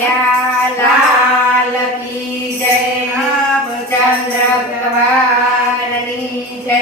કનૈયાલાલ કી જય રામચંદ્ર ભગવાનની જય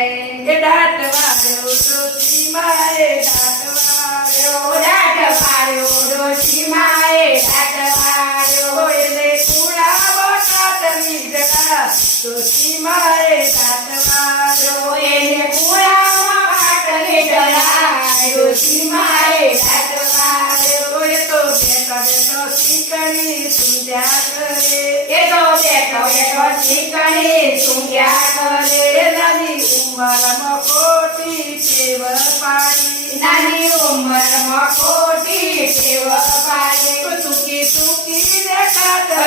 એ દાટ વાળ્યો ડોશી માએ દાટ વાળ્યો દાટ પાડ્યો ડોશી માએ દાટ પાડ્યો એને કુળાવો કાટલી જગા ડોશી માએ દાટ વાળ્યો એને કુળામાં પાટલી ડળા ડોશી માએ દાટ પાડ્યો એ તો બેઠો બેઠો શીકણી સુંદ્યા કરે એ તો બેઠો બેઠો શીકણી સૂંઘ્યા કરે નાની ઉંમરમાં ખોટી ટેવ પાડી નાની ઉંમરમાં ખોટી ટેવ પાડે ટૂંકી ટૂંકી ને કાતર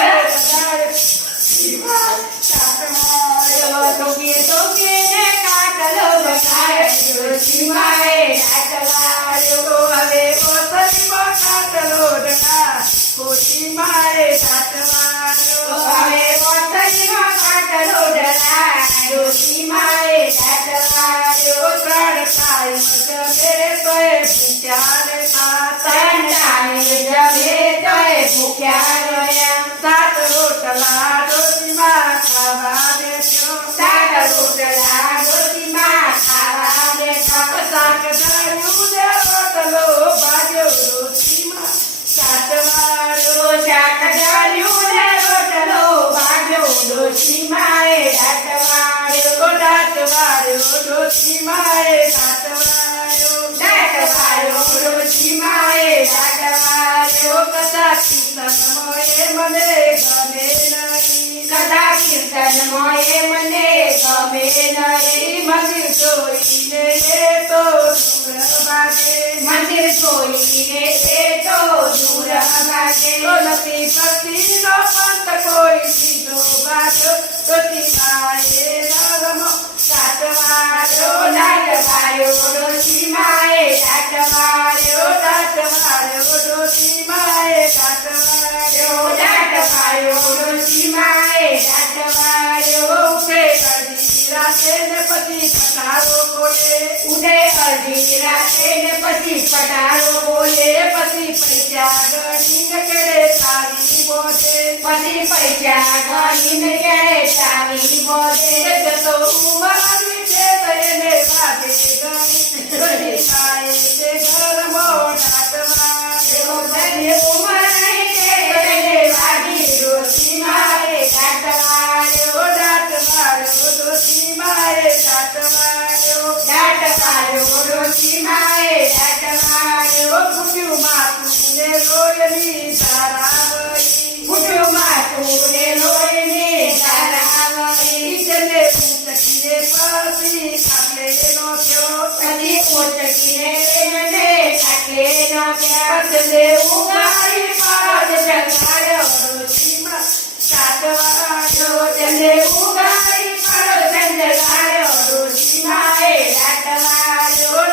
ટૂંકી ટૂંકી ને કાટલો બગાડે ડોશી માએ દાટ વાળ્યો હવે ઓસરીમાં કાતરો ડગા ખોટી માએ સાતવાયો હવે ઓસરીમાં કાટલો ડળા ડોશી માએ દાટ વાળ્યો ત્રણ ટાઈમ જમે તોય ભૂખ્યા ને ત્રણ ટાણે જમે તોય ભૂખ્યા રહ્યા સાત રોટલા ડોશીમાં ખાવા બેઠો સાત રોટલા ડોશીમાં ખાવા બેઠા શાક ધાર્યું ને રોટલો ભાજ્યો ડોશીમાં સાતવાયો શાક ધાર્યું ને રોટલો ભાગ્યો ડોશી માએ દાટ વાળ્યો દાટ વાળ્યો ડોશી માએ સાતવાયો દાટ વાળ્યો ડોશી માએ દાટ વાળ્યો કથા કીર્તનમાં એ મને ગમે નહીં કથા કીર્તનમાં એ મને ગમે નહીં મંદિર જોઈને એ તો દૂર ભાગે મંદિર જોઈને એ તો દૂર ભાગે નથી પતિનો પંથ કોઈ સીધો ભાગ્યો તોથી માએ નરમો કાટવાયો દાટ વાળ્યો ડોશી માએ દાટ વાળ્યો ડોશી માએ કાટવાયો દાટ વાળ્યો ડોશી માએ દાટ વાળ્યો ઉઠે અડધી રાતે ને પછી પટારો બોલે ઉડે અડધી રાતે ને પછી પટારો બોલે પછી પૈસા ગણીને કેડે તારી બોલે પછી પૈસા ગણીને ક્યારે ચાવી બોલે જતો ઉમરની છે તેને વાગે ગણી ડોશી માએ તે ઘરમાં દાટવાયો બધી ઉંમર નહીં તે તેને વાગી ડોશી માએ દાટ વાળ્યો ડોશી માએ દાટવાયો દાટ વાળ્યો ડોશી માએ દાટ વાળ્યો ફૂટ્યું માથું ને લોહીની ધારા વહી ફૂટ્યું માથું ને લોહીને ધારા વહી નીચેને ઊંચકીને પછી ખાટલે નો થયો પછી ઓટકીને એને ખાટલે નો ત્યાં પછલે ઉગાડી પાદ જગાડ્યો ડોશીમાં કાટવાયો તેને ઉગાડી પડો ચંદ્રગાડ્યો ડોશી માએ દાટ વાળ્યો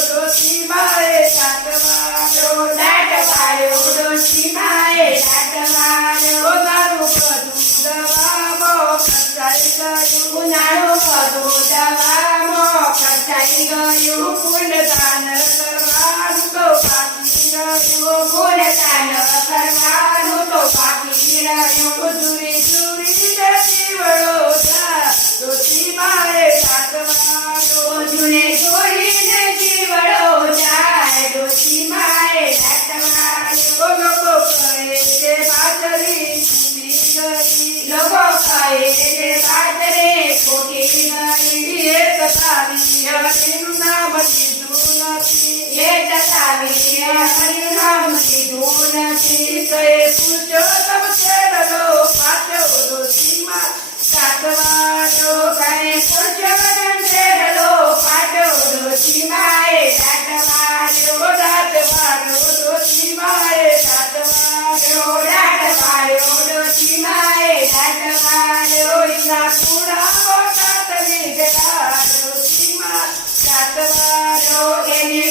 ડોશી માએ કાટવાયો દાટ વાળ્યો ડોશી માએ દાટ વાળ્યો પોતાનું બધું દવામાં ખર્ચાઈ ગયું ઉનાળું બધું દવામાં ખર્ચાઈ ગયું પુણ્યદાન કરવાનું તો બાકી રહ્યું ગુણદાન કરવાનું તો બાકી રહ્યું ચૂરી ચૂરીને જીવડો જા ડોશી માએ કાટવાયો જૂને જોડીને જીવડો જાય ડોશી માએ દાટ વાળ્યો લોકો કહે કે બાજરી છૂટી ગઈ લોકો કહે છે બાજરે ખોટી ગઈ એક તારી હરિનું નામ લીધું નથી એ ટકાવી હરિનું નામ લીધું નથી તે પુરુષોત્તમ છેડલો પાછો ડોશીમાં કાટવાયો કઈ પુરુષોત્તમ છેડલો પાટો ડોશી માએ દાટ વાળ્યો ડોશી માએ કાટવાયો દાટ વાળ્યો ડોશી માએ દાટ વાળ્યો ના પૂરા કાટલી ગયા ડોશીમાં કાટવાયો એને